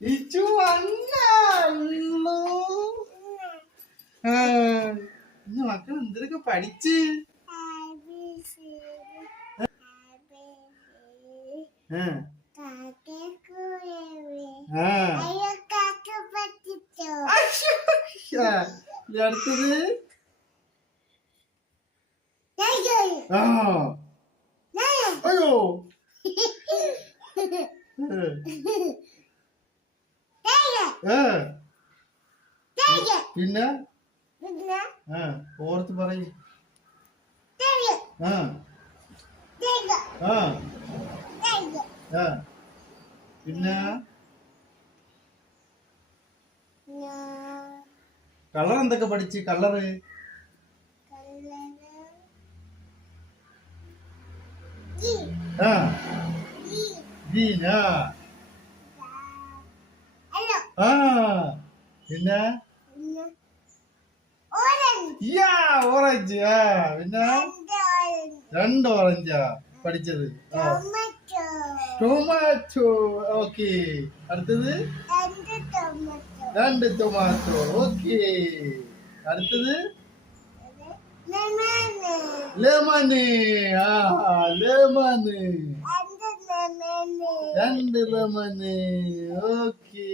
ഇച്ചു വന്നു. ഇന്ന് മക്കൾ എന്തൊക്കെ പഠിച്ച് അടുത്തത് അയ്യോ പിന്നെ ഓർത്ത് പറയും പിന്നെ കളർ എന്തൊക്കെ പഠിച്ച് കളറ് പിന്നെ ഓറഞ്ച് പിന്നെ 2 ഓറഞ്ചാ പഠിച്ചത്. ടൊമാറ്റോ. ഓക്കെ, അടുത്തത് 2 ടൊമാറ്റോ. ഓക്കെ, അടുത്തത് ലെമണ്. Lemon 2 lemon. ഓക്കെ.